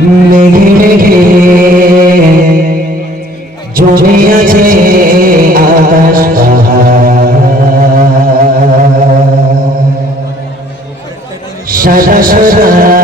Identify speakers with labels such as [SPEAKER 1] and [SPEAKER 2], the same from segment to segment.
[SPEAKER 1] লেগে লেগে জমে আছে আকাশ সাদা সাদা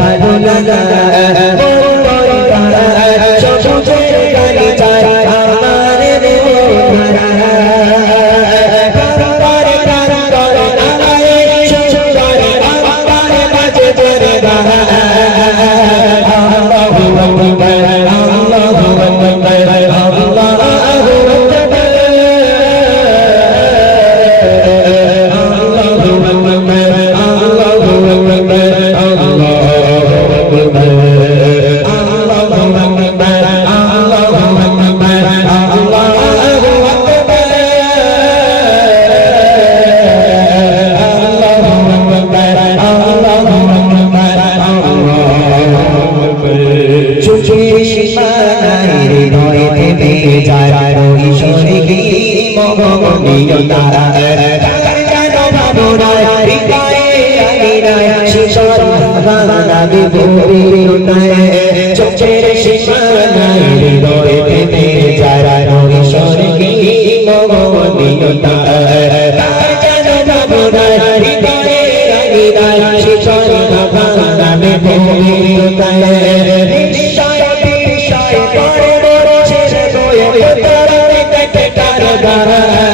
[SPEAKER 1] ভালো লাগা তারা কেন বাবু নয় হৃদয়ে আমি নয় শিশর ভাবনা বিপরীত নয় চোখের সীমানায় হৃদয়ে পেতে যারা ঈশ্বর কি মগনীয়তা কেন বাবু নয় হৃদয়ে আমি নয় শিশর ভাবনা বিপরীত নয় নিশ্চয় বিষয় পরে বড় ছেড়ে বয়ে তারা কেটে তারা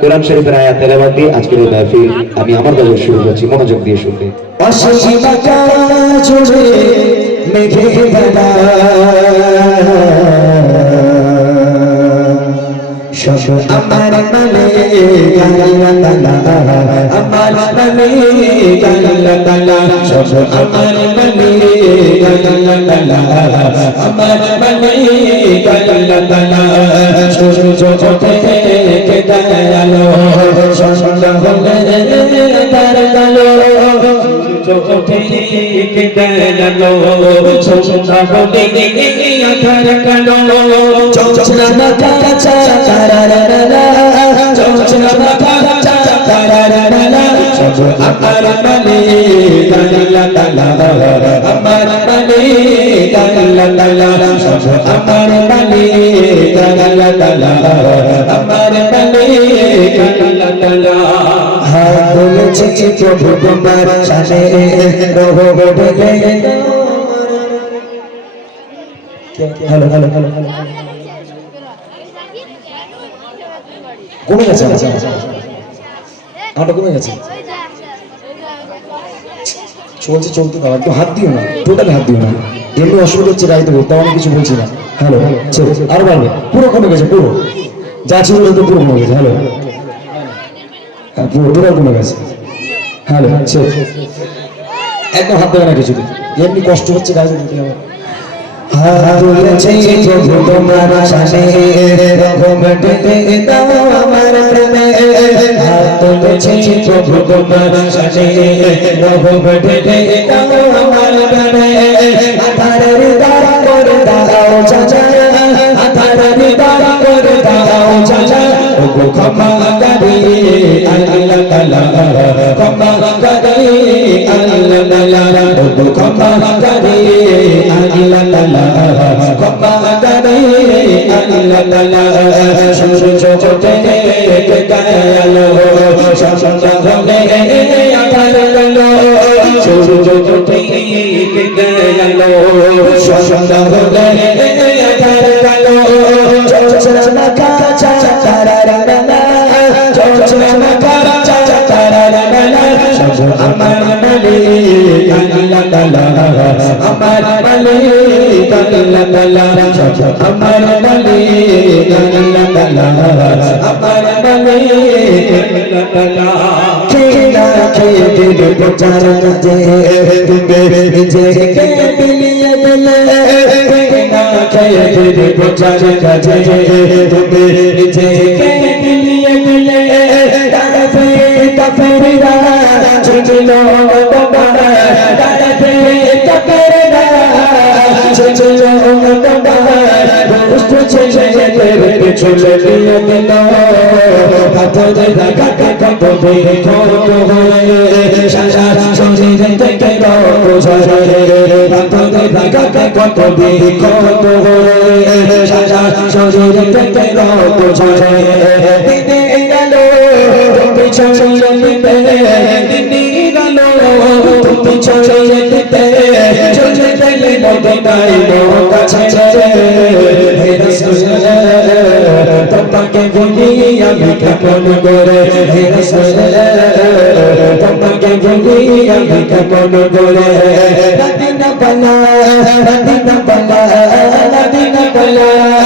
[SPEAKER 2] কোরআন শরীফের আয়াত তেলাওয়াত দিয়ে আজকের এই মাহফিল, আমি আমার দল শুরু করছি, মনোযোগ দিয়ে
[SPEAKER 3] মেঘে আমার মনে আমার মনে আমার তালা থেকে দয়ালো তার গালো চোখে কেটে গেল সন্ধ্যা হলে আধার কালো চোচনা মাথা চারারারা চোচনা মাথা চারারারা সব আমার মনে গাইলা তালা আমার মনে গাইলা সব আমার মনে গাইলা তালা আমার বলেছি প্রভু তোমার সামনে হ্যালো হ্যালো হ্যালো হ্যালো কমে গেছে। আমারটা কমে গেছে। চলছে চলতে দাও একটু হাত দিও না টোটাল হাত দিও না। এমনি অসুবিধা হচ্ছে গাড়িতে বলতে আমি কিছু বলছি না। হ্যালো ছেড়ে, আর বাড়বে, পুরো কমে গেছে, পুরো। যা ছিল তো পুরো কমে গেছে হ্যালো হ্যাঁ পুরো টোটাল কমে গেছে। হ্যালো ছেড়ে। একদম হাত দেবে না কিছু এমনি কষ্ট হচ্ছে গাড়িতে হাত তুলেছি প্রভু, তোমার সামনে ডেকে দাও আমার প্রেমে। তুলেছি, প্রভু, তোমার সামনে রকম দাও আমার প্রেমে। আধারের দ্বার করে দাও চাচা। আধারের দ্বার করে দাও চাচা। ওগো ক্ষমা করি। আল্লাহ তাআলা ক্ষমা করি। আল্লাহ তাআলা ওগো ক্ষমা করি। আল্লাহ তাআলা ক্ষমা করি আল্লাহ তাআলা সূর্য চোখে গেলো আমার তাআলা আমার তাআলা খেলা খেয়ে প্রচার যে কে বিলিয়ে দিলে খেলা খেয়ে দিল প্রচার কাজে তুমি যে কে বিলিয়ে দিলে কাফে কাফেরা ছিল কাফেরা ছিল দুষ্ট ছেলেদের চলে দিয়ে দিল কাপড়ে রাখা কত বিক্ষত হয়ে সারা শরীর থেকে রক্ত ঝরে কাপড়ে রাখা কত বিক্ষত হয়ে সারা শরীর থেকে রক্ত ঝরে দিনে গেল পিছনে দিতে দিনে গেল পিছনে দিতে মদিনায় কাছে হে রাসূল তোমাকে ভুলি আমি কেমন করে? হে রাসূল তোমাকে ভুলি আমি কেমন করে? রাদিনা বালা রাদিনা বালা রাদিনা বালা।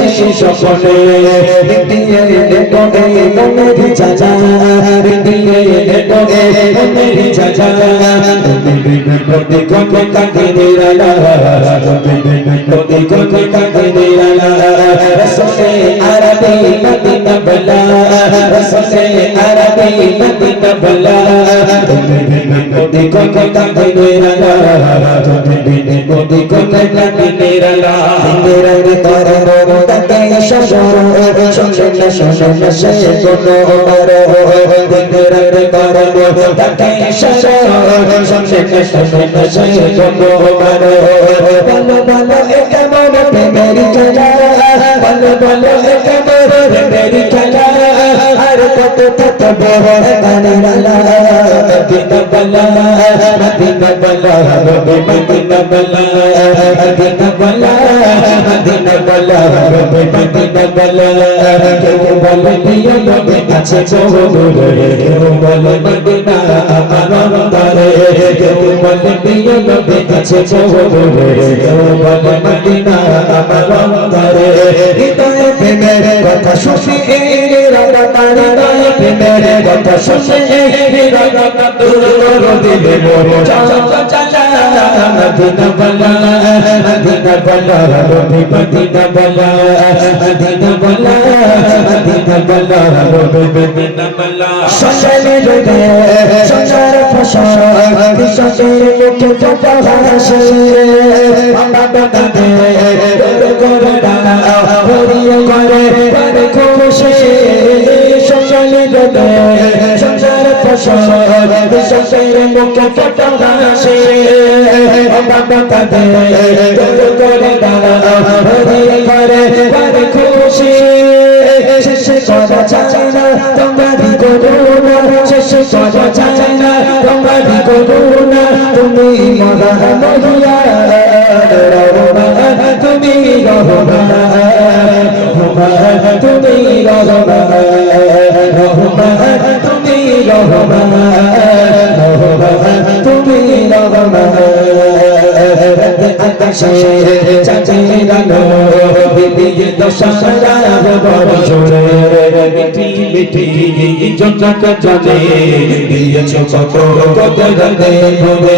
[SPEAKER 3] নিশি স্বপ্নে বিবিয়ে দেখো এই মনের চাচা বিবিয়ে দেখো এই মনের চাচা প্রতি কোন কাটি নিরালা প্রতি কোন কাটি নিরালা রসলে আরবি মদিনা বলা রসলে আরবি মদিনা বলা প্রতি কোন কাটি নিরালা প্রতি কোন কাটি নিরালা তেরা রে সারা সঙ্গে না সঙ্গে না সে কোনো মারো দিনে রাতে করো তাকে সারা সঙ্গে না সঙ্গে না সে কোনো মারো বলো বলো এ কেমন প্রেমের খেলা বলো বলো এ কেমন প্রেমের খেলা আর কত কত বড় গানে রালা মদিনা বলা মদিনা বলা মদিনা বলা মদিনা বলা মদিনা বলা রবি মদিনা বলা কেউ বলে প্রিয় নবী কাছে চলে কেউ কথা শুনে কথা শুনে মদিনা বলা রবি মদিনা বলা মদিনা বলা মদিনা বলা রবি মদিনা বলা সজনে রোদে সজার ফসল কৃষকের মুখে ফোটা হাসে বাবা বাবা দে করে দানা হরিয়ে করে করে খুশি সজনে রোদে সজার ফসল কৃষকের মুখে ফোটা হাসে বাবা বাবা দে করে দানা হরিয়ে করে করে খুশি শেষ করা চাই না তোমারই করুণা শেষ করা চাই না তোমারই করুণা তুমি মহিয়া আকাশে চাঁদের আলো বিবিয়ে দশারা বড় জোরে মিটি মিটি জনক জানে দিয়েছ কত কত রাতে ভরে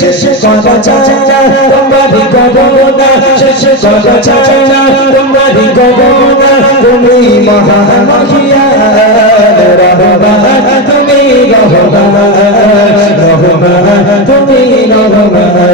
[SPEAKER 3] শেষ কথা চায় না তোমারই গগনা শেষ কথা চায় না তোমারই গগনা তুমি মহামহিয়া রহমান, তুমি রহমান রহমান, তুমি রহমান।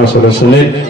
[SPEAKER 4] মাশাআল্লাহ মাশাআল্লাহ শুনে